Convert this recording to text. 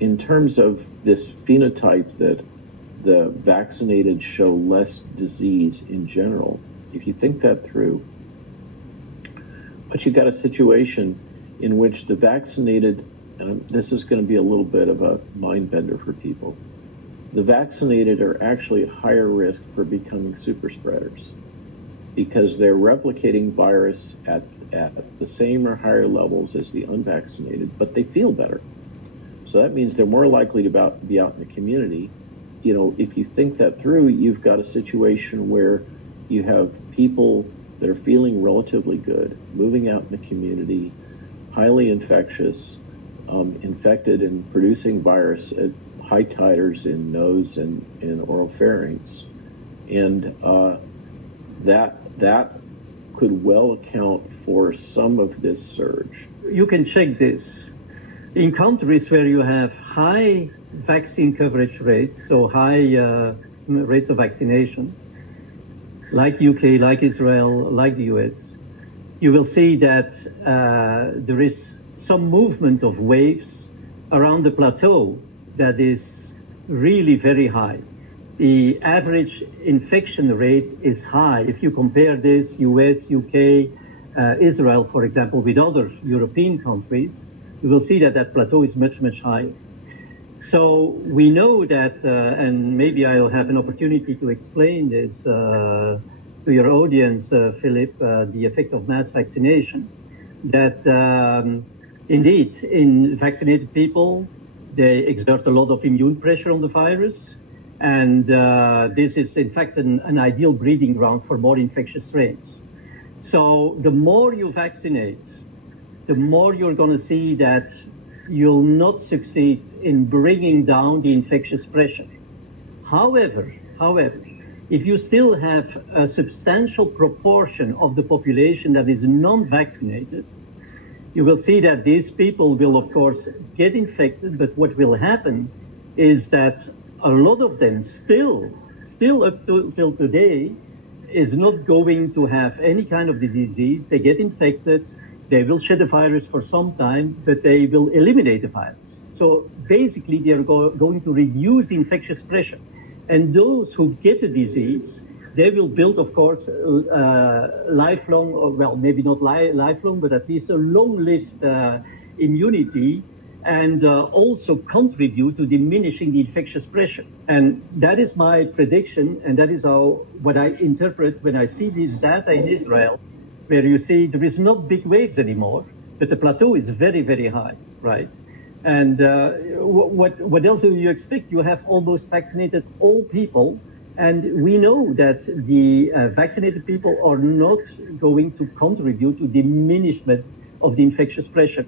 In terms of this phenotype that the vaccinated show less disease in general, if you think that through, but you've got a situation in which the vaccinated, and this is going to be a little bit of a mind bender for people, the vaccinated are actually at higher risk for becoming super spreaders because they're replicating virus at the same or higher levels as the unvaccinated, but they feel better. So that means they're more likely to be out in the community. You know, if you think that through, you've got a situation where you have people that are feeling relatively good, moving out in the community, highly infectious, infected and producing virus at high titers in nose and in oropharynx. And that could well account for some of this surge. You can check this. In countries where you have high vaccine coverage rates, so high rates of vaccination, like UK, like Israel, like the US, you will see that there is some movement of waves around the plateau that is really very high. The average infection rate is high. If you compare this US, UK, Israel, for example, with other European countries, you will see that that plateau is much, much higher. So we know that, and maybe I'll have an opportunity to explain this to your audience, Philip, the effect of mass vaccination, that indeed in vaccinated people, they exert a lot of immune pressure on the virus. And this is, in fact, an ideal breeding ground for more infectious strains. So the more you vaccinate, the more you're going to see that you'll not succeed in bringing down the infectious pressure. However, if you still have a substantial proportion of the population that is non-vaccinated, you will see that these people will, of course, get infected, but what will happen is that a lot of them still up till today is not going to have any kind of the disease. They get infected, they will shed the virus for some time, but they will eliminate the virus. So basically they are going to reduce infectious pressure. And those who get the disease, they will build, of course, lifelong, or well, maybe not lifelong, but at least a long-lived immunity, and also contribute to diminishing the infectious pressure. And that is my prediction, and that is what I interpret when I see this data in Israel, where you see there is not big waves anymore, but the plateau is very, very high, right? And what else do you expect? You have almost vaccinated all people, and we know that the vaccinated people are not going to contribute to diminishment of the infectious pressure.